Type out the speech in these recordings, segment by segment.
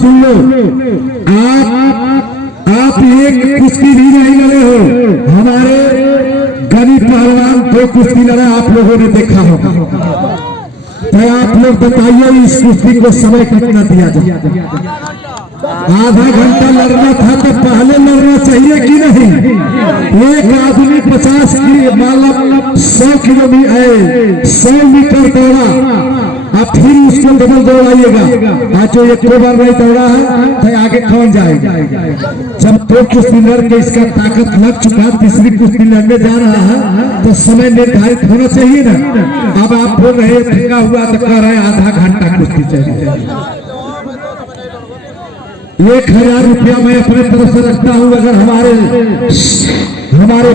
सुन लो, आप एक कुश्ती भी नहीं लड़े हो, हमारे गरीब पहलवान 2 कुश्ती लड़े आप लोगों ने देखा होगा। तो आप लोग बताइए इस कुश्ती को समय कितना दिया जाए? आधा घंटा लड़ना था तो पहले लड़ना चाहिए कि नहीं? एक आदमी 50 की मतलब 100 किलोमीटर 100 मीटर दौड़ा, अब फिर उसको डबल दौड़ाइएगा। आज जो एक बार नहीं दौड़ा है तो आगे कौन जाएगा? जब 2 कुश्ती लड़ के इसका ताकत लग चुका, तीसरी कुश्ती लड़ने जा रहा है तो समय निर्धारित होना चाहिए ना। अब आप बोल रहे थका हुआ तो कह रहे आधा घंटा कुश्ती चाहिए। 1000 रुपया मैं अपने तरफ से रखता हूं। अगर हमारे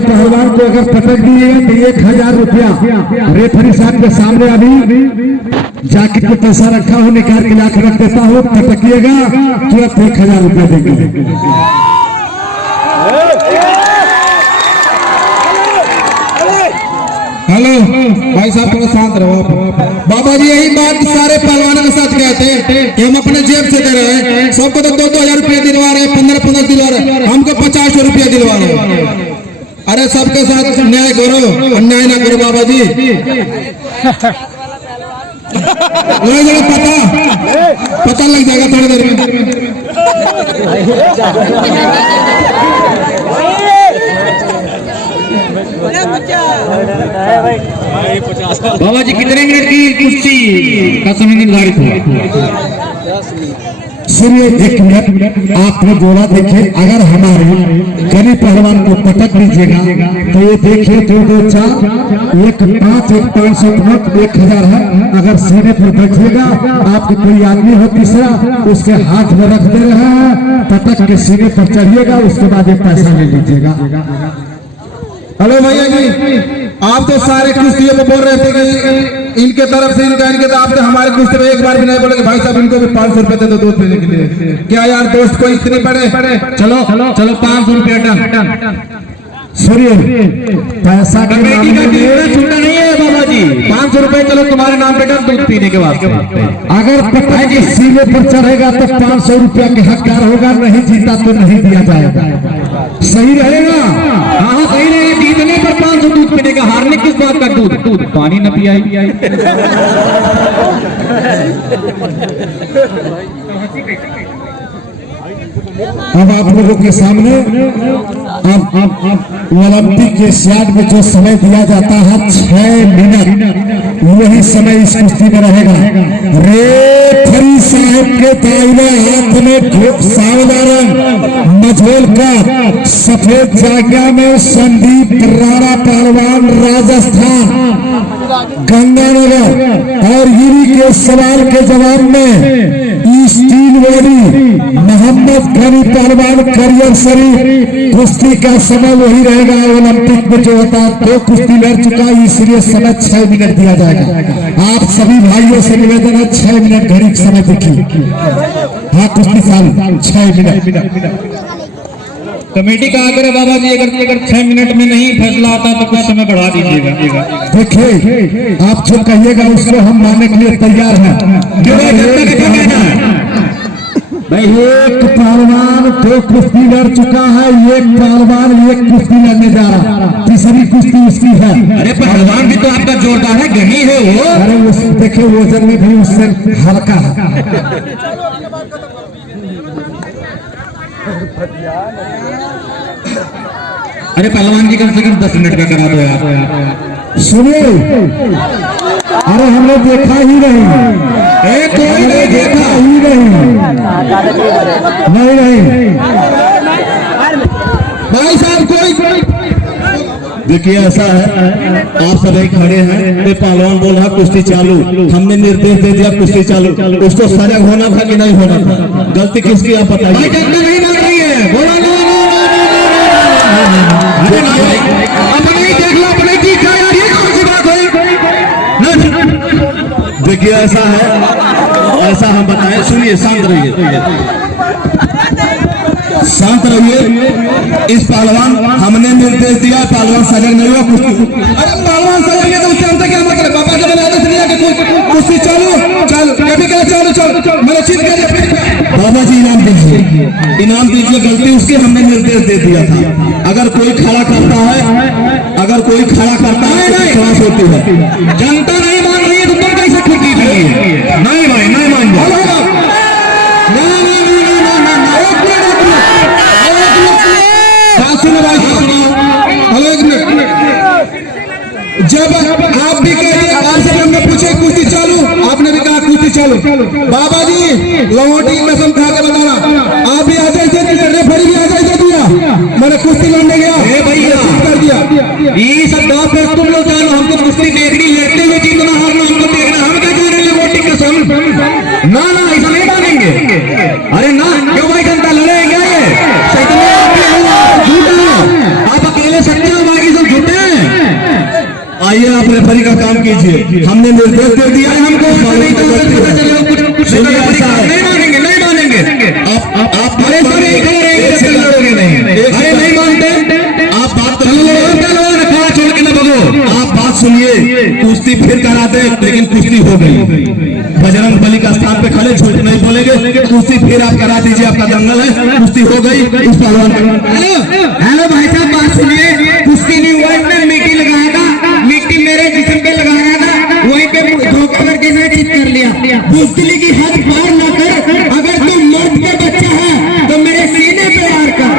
पहलवान को अगर पटक दिएगा तो 1000 रुपया रेफरी साहब के सामने अभी जैकेट में पैसा रखा हूं, निकाल के लाख रख देता हूं, पटकिएगा तुरंत 1000 रुपया देंगे। हेलो भाई साहब, थोड़ा शांत रहो। बाबा जी यही बात सारे पहलवानों के साथ कहते हैं कि हम अपने जेब से दे रहे हैं। सबको तो 2-2 रुपया दिलवा रहे हैं, 15-15 दिलवा रहे हैं, हमको 50 रुपया दिलवा रहे हैं। अरे सबके साथ न्याय करो, अन्याय ना करो बाबा जी। पता लग जाएगा थोड़ी देर में। बाबा जी कितने मिनट की कुश्ती का समय निर्धारित हुआ? सुनिए 1 मिनट, आपने बोला देखिए अगर हमारे गरीब पहलवान को पटक लीजिएगा तो ये देखिए 2-2 4 1 5 1 500 नोट 1000 है। अगर सीने पर बैठिएगा, आपके कोई आदमी हो तीसरा उसके हाथ में रख दे रहे हैं, पटक के सीने पर चढ़िएगा, उसके बाद ये पैसा ले लीजिएगा। हेलो भैया जी, आप तो सारे कुश्तियों को बोल रहे थे कि इनके तरफ से इनके तो आप तो हमारे कुश्ती में एक बार भी नहीं बोले कि भाई साहब इनको भी 500 रुपए दे दो दूध पीने के लिए। क्या यार दोस्त को इतनी पड़े? चलो 500 रुपया डन। सुनिए पैसा का छूटा नहीं है बाबा जी, 500 रुपए चलो तुम्हारे नाम पे डन, दूध पीने के बाद। अगर पटक के सीने पर चढ़ेगा तो 500 रुपया के हकदार होगा, नहीं जीता तो नहीं दिया जाएगा। सही रहेगा? हाँ सही रहेगा। जीतने पर 500 दूध पीने का, हारने किस बात का? दूध पानी न पियाई। अब आप लोगों के सामने अब ओलंपिक के एशियाड में जो समय दिया जाता है 6 मिनट, वही समय इस कुश्ती में रहेगा। रेफरी साहब के दाहिने हाथ में सावला रंग मझोल का, सफेद जागा में संदीप राणा पहलवान राजस्थान गंगानगर, और गिरी के सवाल के जवाब में स्टील बॉडी मोहम्मद गनी पहलवान करियर शरीफ। कुश्ती का समय वही रहेगा ओलंपिक में जो होता है। 2 कुश्ती लड़ चुका है, इसलिए समय 6 मिनट दिया जाएगा। आप सभी भाइयों से निवेदन है 6 मिनट घड़ी समय देखिए। हाँ कुश्ती चालू 6 मिनट। कमेटी का आग्रह बाबा जी, अगर 6 मिनट में नहीं फैसला आता तो कुछ समय बढ़ा दीजिएगा। देखिए आप जो कहिएगा उसको हम मानने के लिए तैयार हैं। भाई एक पहलवान 2 कुश्ती लड़ चुका है, एक पहलवान 1 कुश्ती लड़ने जा रहा, तीसरी कुश्ती उसकी है। अरे पहलवान भी तो आपका जोरदार है, गनी है वो। अरे उस देखिए वजन में भी उससे हल्का है। अरे पहलवान जी कम से कम 10 मिनट का करा दो यार। सुनिए, अरे हमने देखा ही नहीं, कोई नहीं देखा ही नहीं। भाई साहब कोई देखिए ऐसा है, आप सभी खड़े हैं, तो पहलवान बोल रहा कुश्ती चालू, हमने निर्देश दे दिया कुश्ती चालू, उसको सजग होना था कि नहीं होना था? गलती किसकी आप बताइए। नहीं लग रही है, बोला अपने देख लो, अपने की क्या यार, ये कौन सी बात हुई? देखिए ऐसा है, ऐसा हम बताएं, सुनिए शांत रहिए, शांत रहिए। इस पहलवान हमने निर्देश दिया, पहलवान सजग नहीं हुआ कुश्ती। अरे पहलवान सजग है तो उससे हमसे क्या मतलब? पापा के मैंने आदेश दिया कि कुश्ती चालू चल कभी क्या चालू चल मैंने जीत कर बाबा जी इनाम दीजिए, इनाम दीजिए। गलती उसकी हमने निर्देश दे दिया था। अगर कोई खड़ा करता है तो विश्वास होती है। जनता नहीं मान रही है तो तुम कैसे खिड़की नहीं भाई नहीं मान जब आप भी कहिए, आपसे हमने पूछे कुश्ती चालू, आपने भी कहा कुश्ती चालू। बाबा जी लौटी कसम खा के बताना, आप भी आदेश दे दिया, रेफरी भी आदेश दे दिया, मैंने कुश्ती लड़ने गया भैया कर दिया। ये सब दाव पे तुम लोग जानो, हमको कुश्ती देखनी, लेते हुए जीतना हारना हमको देखना, हम क्या कह रहे हैं वोटिंग कसम। ना ऐसा नहीं मानेंगे। अरे ना क्यों भाई, जनता लड़े क्या ये आप अकेले सच्चे हो, बाकी सब झूठे हैं। आइए आप रेफरी का काम कीजिए, हमने निर्देश दे दिया है हमको। नहीं मानेंगे आप लड़ोगे नहीं मानते आप बात छोड़ के ना भगो। आप बात सुनिए, कुश्ती फिर कराते लेकिन कुश्ती हो गई। बजरंग बली का स्थान पे खड़े, झूठ नहीं बोलेंगे। कुश्ती फिर आप करा दीजिए, आपका दंगल है, कुश्ती हो गई। इस पहलवान हेलो भाई साहब बात सुनिए, कुश्ती नहीं हुआ, इसने मिट्टी लगाया था, मिट्टी मेरे जिस्म पे लगाया था, वहीं पे धोखा करके इसने ठीक कर लिया। बुजदिली की हद पार न कर, अगर तुम मर्द का बच्चा है तो मेरे सीने पे वार कर।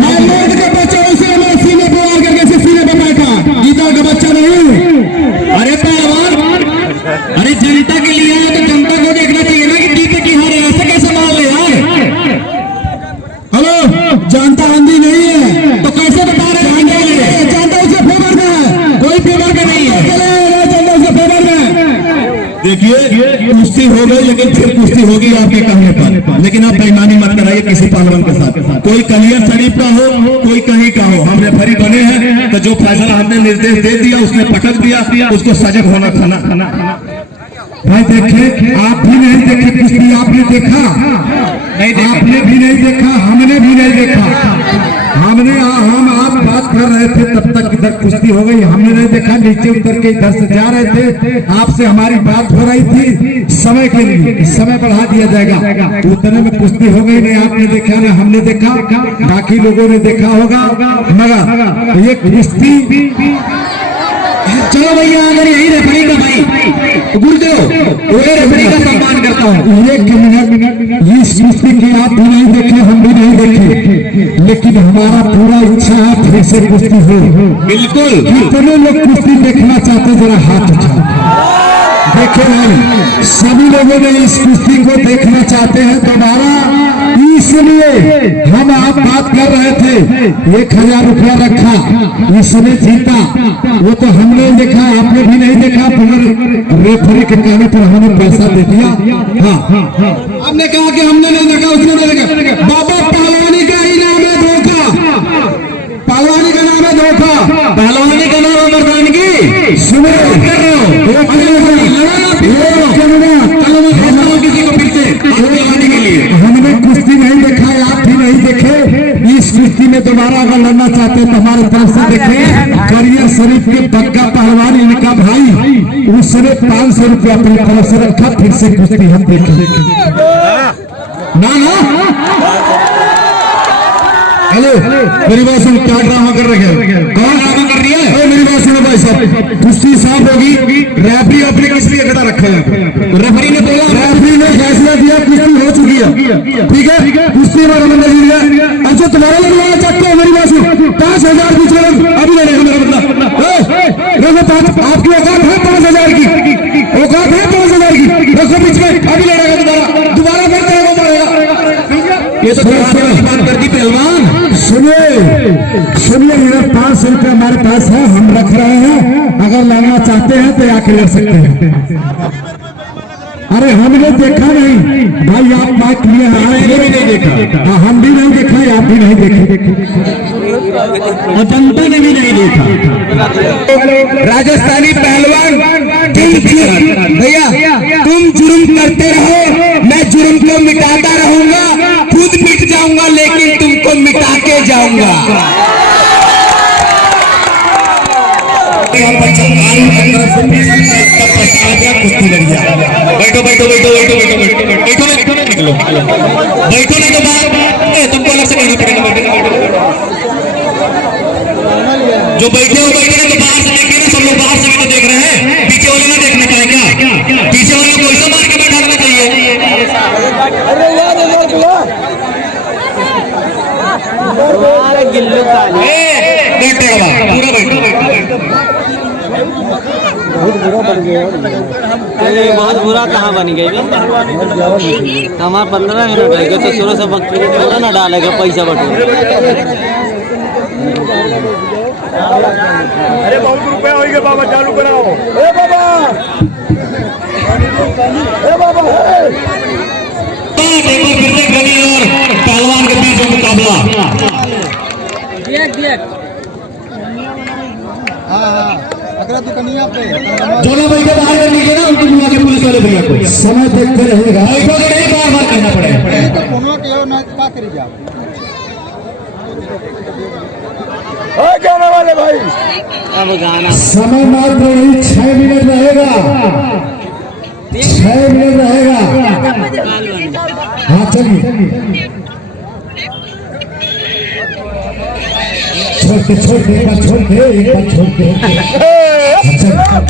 मैं मर्द का बच्चा हूं, इसलिए मैं सीने पे वार करके सीने पे बैठा, गीता का बच्चा नहीं। अरे पहलवान, अरे जनता के लिए है तो जनता को देखना चाहिए ना कि जीते की हारे, ऐसे कैसे मान ले यार। हेलो, जनता अंधी नहीं है तो कैसे बता रहे हैं? जनता उसके फेवर में है, कोई फेवर में नहीं है, जनता उसके फेवर में। देखिए कुश्ती हो गई लेकिन फिर कुश्ती होगी आपके कहने पर। लेकिन आप बेईमानी मत कराइए किसी पहलवान के साथ। कोई कलियर शरीफ का हो, कोई कहीं का हो, हम रेफरी बने हैं तो जो फैसला हमने निर्देश दे दिया, उसने पटक दिया, उसको सजग होना था। भाई देखे, आप भी नहीं देखे कुश्ती, आपने देखा नहीं, आपने भी नहीं देखा, हमने भी नहीं देखा। हम आप बात कर रहे थे तब तक इधर कुश्ती हो गई, हमने नहीं देखा। नीचे उतर के इधर से जा रहे थे, आपसे हमारी बात हो रही थी समय के लिए, समय बढ़ा दिया जाएगा। उतने में कुश्ती हो गई, नहीं आपने देखा ना हमने देखा, बाकी लोगों ने देखा होगा। मगर ये कुश्ती, चलो भैया अगर यही रेफरी का भाई गुरुदेव, वो रेफरी का सम्मान करता हूँ। एक मिनट, इस कुश्ती की आप भी नहीं देखे, हम भी नहीं देखे, लेकिन हमारा पूरा इच्छा है फिर से कुश्ती हो। बिल्कुल। कितने लोग कुश्ती देखना चाहते, जरा हाथ उठाओ। देखे भाई, सभी लोगों ने इस कुश्ती को देखना चाहते हैं दोबारा, इसलिए हम आप बात कर रहे थे। 1000 रुपया रखा, इसने जीता, वो तो हमने देखा, आपने भी नहीं देखा। रेफरी के कहने पर हमने पैसा दे दिया। हाँ, आपने कहा कि हमने नहीं देखा, उसने नहीं देखा। बाबा पहलवानी का ही नाम है धोखा, पहलवानी का नाम है धोखा, पहलवानी का नाम है मर्दानगी। सुनो, किसी को फिर से पहलवानी के लिए हमने कुश्ती नहीं देखा, आप भी नहीं देखे। इस कुश्ती में दोबारा अगर लड़ना चाहते तो हमारे तरफ से देखें। करियर शरीफ के बग्गा पहलवान, इनका भाई, उसने 500 रुपया अपनी तरफ से रखा, फिर से कुश्ती हम देखें। ना हेलो, मेरी बात सुनो, क्या ड्रामा कर रहे हैं? कौन ड्रामा कर रही है? मेरी बात सुनो भाई साहब, कुश्ती साफ होगी। रेफरी अपने किस लिए खड़ा रखा है? रेफरी ने बोला, रेफरी ने फैसला दिया, कुश्ती हो चुकी है, ठीक है, कुश्ती में रमन जीत गया। अच्छा तुम्हारा लगवाना चाहते हो? मेरी बात सुनो, 5000 पूछ रहे अभी लड़ेगा मेरा मतलब। आपकी औकात है 5000 की? औकात है 5000 की? रखो बीच में, अभी लड़ेगा दोबारा फिर तेरे को मारेगा। ये तो बात कर दी पहलवान। सुनिए, इधर 500 रुपया हमारे पास है, हम रख रहे हैं, अगर लड़ना चाहते हैं तो आके लड़ सकते हैं। अरे हमने देखा नहीं भाई, आप बात किए हैं, हमने भी नहीं देखा। हम भी नहीं देखा, आप भी नहीं देखे, और जनता ने भी नहीं देखा। राजस्थानी पहलवान, भैया तुम जुर्म करते रहो, मैं जुर्म को मिटाता रहूंगा, खुद मिट जाऊंगा लेकिन तुमको मिटा के जाऊंगा। यहाँ पर सरकारी की तरफ से इसका पैसा आ गया कुश्ती लड़िया। बैठो बैठो बैठो बैठो बैठो बैठो बैठो बैठो ना निकलो बैठो नहीं तो बाहर तुमको अलग से कहना पड़ेगा बैठो जो बैठे हो बैठे तो बाहर से देखिए ना सब लोग बाहर से भी तो देख रहे हैं पीछे वाले ना देखने का है क्या पीछे वाले को ऐसा मार के बैठाना चाहिए बैठेगा पूरा बैठो अरे बहुत बुरा कहाँ बन गई हमारा 15 मिनट है तो शुरू से बकरी ना डालेगा पैसा बटोर अरे बहुत रुपया हो गया बाबा चालू कराओ ए बाबा एक बार फिर से गनी और पहलवान के बीच में मुकाबला जोना भाई के बाहर कर लीजिए ना उनको बुला के पुलिस वाले भैया को समय देखते रहेगा बैठो तो नहीं बार बार कहना पड़ेगा जाने वाले भाई अब गाना समय मात्र नहीं 6 मिनट रहेगा 6 मिनट रहेगा। हाँ चलिए छोड़ के एक बार छोड़ के अच्छा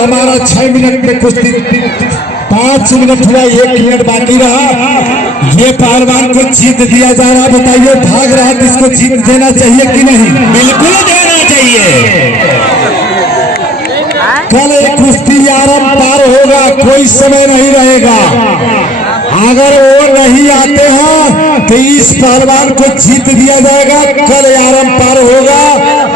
हमारा 6 मिनट में कुश्ती 5 मिनट हुआ, 1 मिनट बाकी रहा। ये पहलवान को जीत दिया जा रहा, बताइए भाग रहा है, इसको जीत देना चाहिए कि नहीं? बिल्कुल देना चाहिए। कल एक कुश्ती आरम पार होगा, कोई समय नहीं रहेगा। अगर वो नहीं आते हैं तो इस पहलवान को जीत दिया जाएगा। कल आरम पार होगा,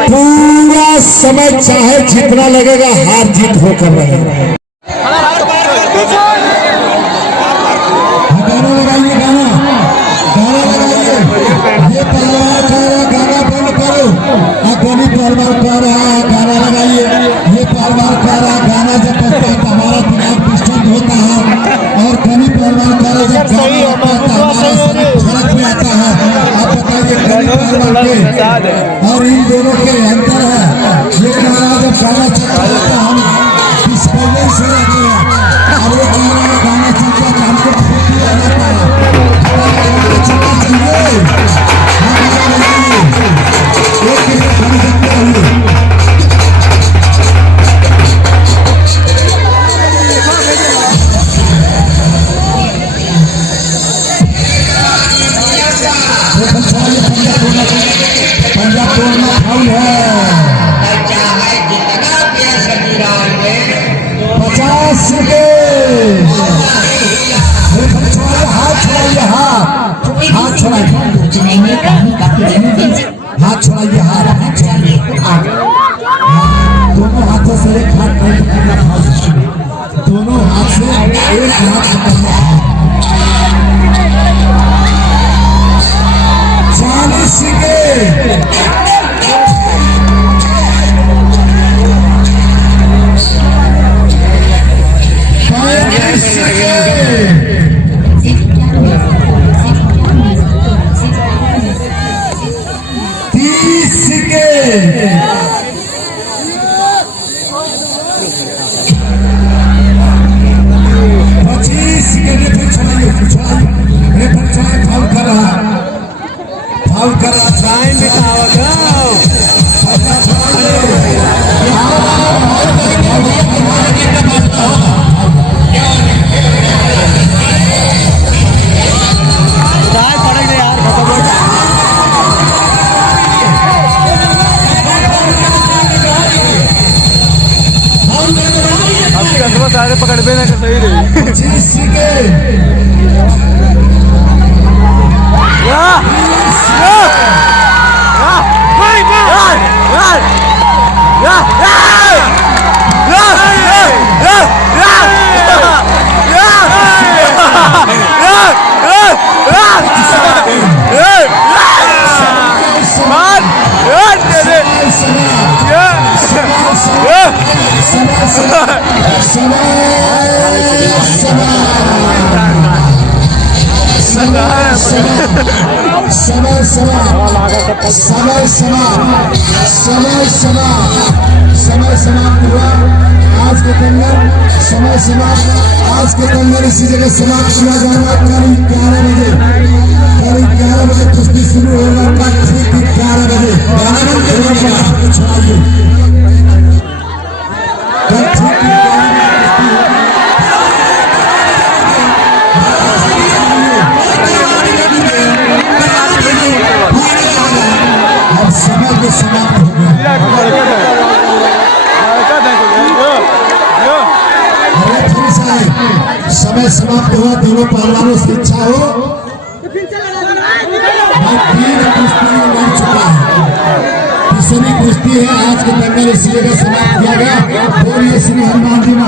पूरा समय चाहे जितना लगेगा हार जीत होकर रहेगा। गाना लगाइए, गाना लगाइए। ये पहलवान कह रहा गाना बंद करो, गनी पहलवान कह रहा गाना लगाइए। ये पहलवान कह रहा गाना जब बजता है तो हमारा दिमाग डिस्टर्ब होता है, और गनी पहलवान कह रहा जब गाना होता है तो हमारा शरीर फर्क में आता है। आप बताइए गनी पहलवान के और इन दोनों के अंतर है। ये कह रहा जब गाना चलता है तो हम पहले से रहते हैं, और वो कह रहा गाना चलता है तो हमको फुर्ती रहता है। चलना चाहिए, पंजाब तोड़ना फाउल है। 50 सेकेंड। हाथ छोड़ाइए, हाथ छोड़ाइए, हाथ छोड़ाइए, हाथ छोड़ाइए। दोनों हाथों से एक हाथ नहीं पकड़ना, दोनों हाथ से एक हाथ पकड़ना। 40 second. 35 second. 30 second. 25 second. Foul कर रहा, फाउल कर रहा, टाइम बिताओ। सारे पकड़ पे ना सही रही। 25 सेकेंड। समय समाप्त हुआ। आज के दंगल समय समाप्त, आज के दंगल इसी जगह समाप्त किया जाएगा। करीब 11 बजे, करीब 11 बजे कुश्ती शुरू होगा। ठीक 11 बजे छोड़ाइए। अब समय के समाप्त हो गया। समय समाप्त हुआ। दोनों पहलवानों से इच्छा हो, तीसरी कुश्ती है। आज के दंगल इसी जगह समाप्त किया गया। बोलिए श्री हनुमान जी महाराज।